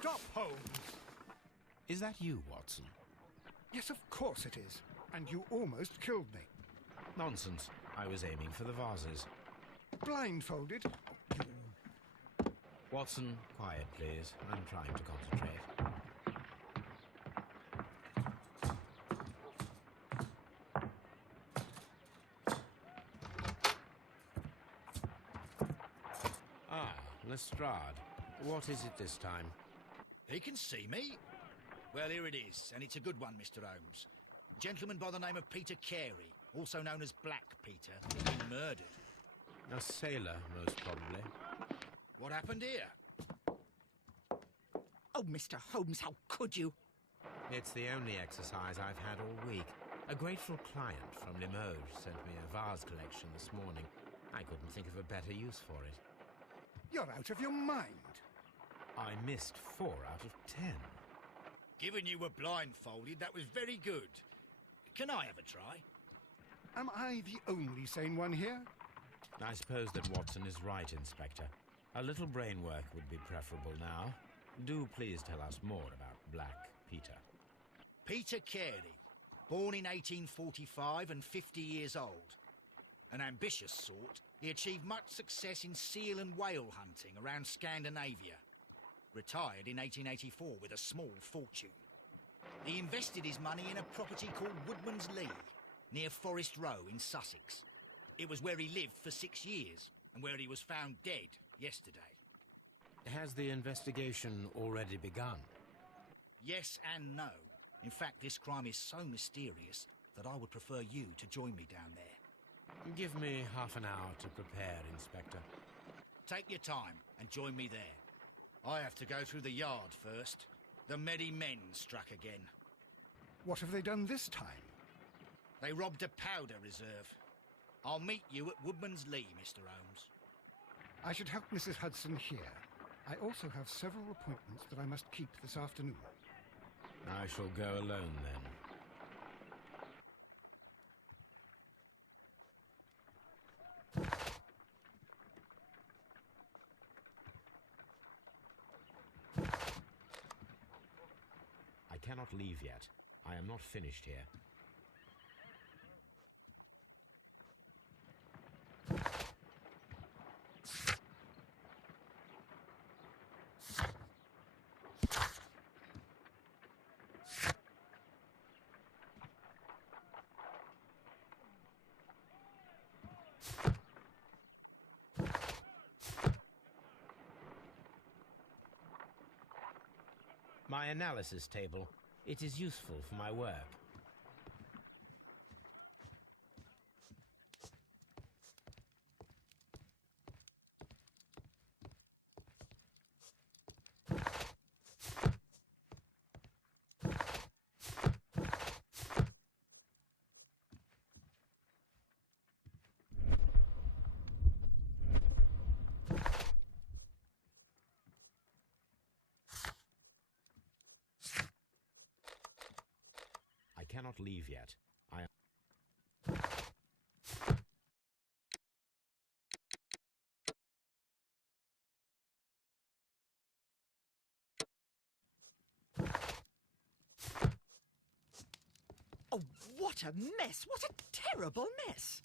Stop, Holmes! Is that you, Watson? Yes, of course it is. And you almost killed me. Nonsense. I was aiming for the vases. Blindfolded? Watson, quiet, please. I'm trying to concentrate. Ah, Lestrade. What is it this time? He can see me. Well, here it is, and it's a good one, Mr. Holmes. Gentleman by the name of Peter Carey, also known as Black Peter, has been murdered. A sailor, most probably. What happened here? Oh, Mr. Holmes, how could you? It's the only exercise I've had all week. A grateful client from Limoges sent me a vase collection this morning. I couldn't think of a better use for it. You're out of your mind. I missed 4 out of 10. Given you were blindfolded, that was very good. Can I have a try? Am I the only sane one here? I suppose that Watson is right, Inspector. A little brain work would be preferable now. Do please tell us more about Black Peter. Peter Carey, born in 1845 and 50 years old. An ambitious sort, he achieved much success in seal and whale hunting around Scandinavia. Retired in 1884 with a small fortune. He invested his money in a property called Woodman's Lee, near Forest Row in Sussex. It was where he lived for 6 years, and where he was found dead yesterday. Has the investigation already begun? Yes and no. In fact, this crime is so mysterious that I would prefer you to join me down there. Give me half an hour to prepare, Inspector. Take your time and join me there. I have to go through the yard first. The Medi Men struck again. What have they done this time? They robbed a powder reserve. I'll meet you at Woodman's Lee, Mr. Holmes. I should have Mrs. Hudson here. I also have several appointments that I must keep this afternoon. I shall go alone, then. I cannot leave yet. I am not finished here. My analysis table. It is useful for my work. I cannot leave yet. I am... Oh, what a mess! What a terrible mess!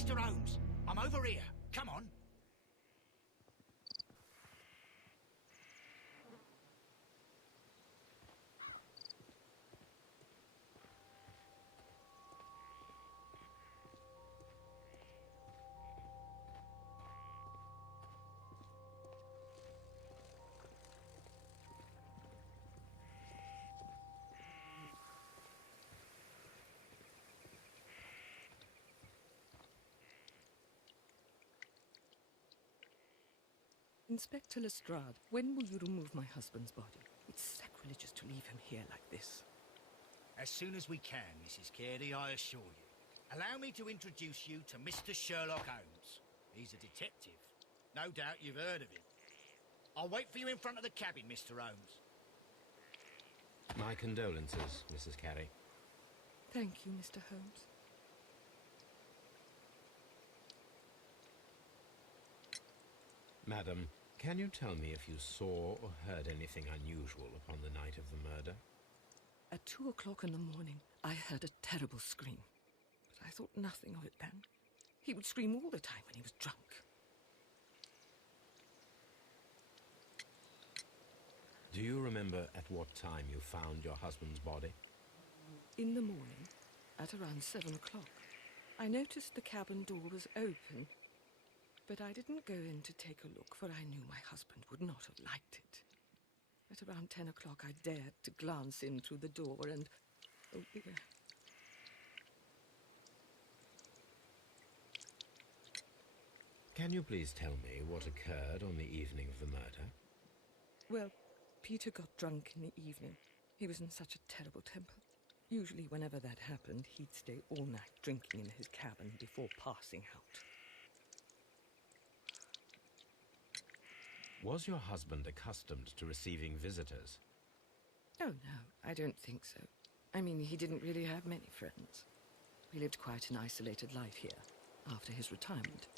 Mr. Holmes, I'm over here. Come on. Inspector Lestrade, when will you remove my husband's body? It's sacrilegious to leave him here like this. As soon as we can, Mrs. Carey, I assure you. Allow me to introduce you to Mr. Sherlock Holmes. He's a detective. No doubt you've heard of him. I'll wait for you in front of the cabin, Mr. Holmes. My condolences, Mrs. Carey. Thank you, Mr. Holmes. Madam, can you tell me if you saw or heard anything unusual upon the night of the murder? At 2 o'clock in the morning, I heard a terrible scream. But I thought nothing of it then. He would scream all the time when he was drunk. Do you remember at what time you found your husband's body? In the morning, at around 7 o'clock, I noticed the cabin door was open, but I didn't go in to take a look, for I knew my husband would not have liked it. At around 10 o'clock, I dared to glance in through the door and... oh dear. Can you please tell me what occurred on the evening of the murder? Well, Peter got drunk in the evening. He was in such a terrible temper. Usually, whenever that happened, he'd stay all night drinking in his cabin before passing out. Was your husband accustomed to receiving visitors? Oh, no, I don't think so. I mean, he didn't really have many friends. He lived quite an isolated life here, after his retirement.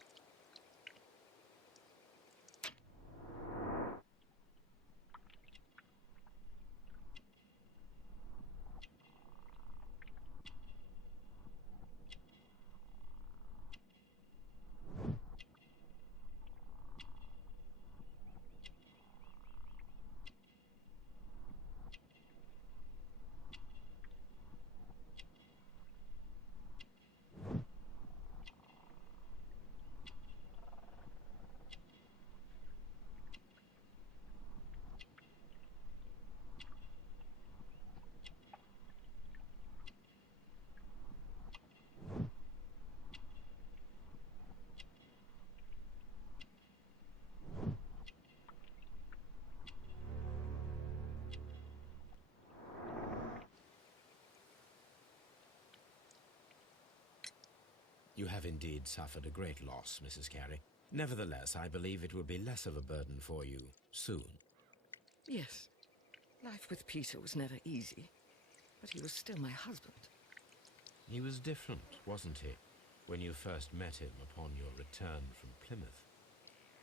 You have indeed suffered a great loss, Mrs. Carey. Nevertheless, I believe it will be less of a burden for you soon. Yes. Life with Peter was never easy, but he was still my husband. He was different, wasn't he, when you first met him upon your return from Plymouth?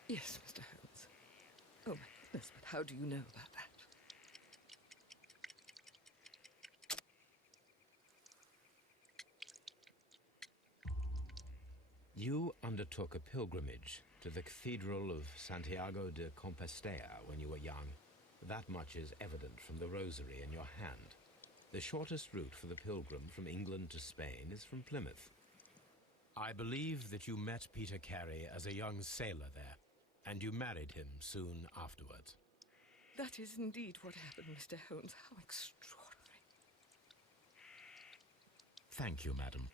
Yes, Mr. Holmes. Oh, my goodness, but how do you know about that? You undertook a pilgrimage to the Cathedral of Santiago de Compostela when you were young. That much is evident from the rosary in your hand. The shortest route for the pilgrim from England to Spain is from Plymouth. I believe that you met Peter Carey as a young sailor there, and you married him soon afterwards. That is indeed what happened, Mr. Holmes. How extraordinary. Thank you, madam.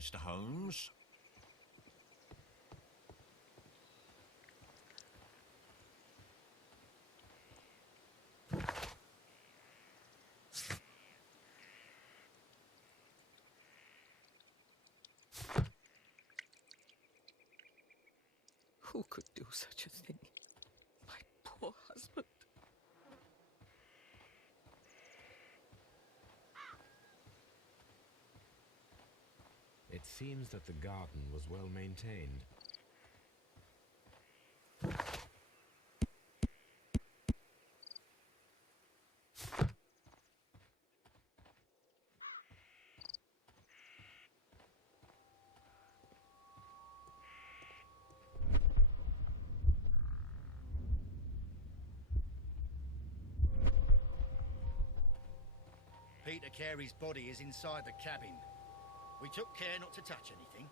Mr. Holmes? Who could do such a thing? My poor husband. It seems that the garden was well maintained. Peter Carey's body is inside the cabin. We took care not to touch anything.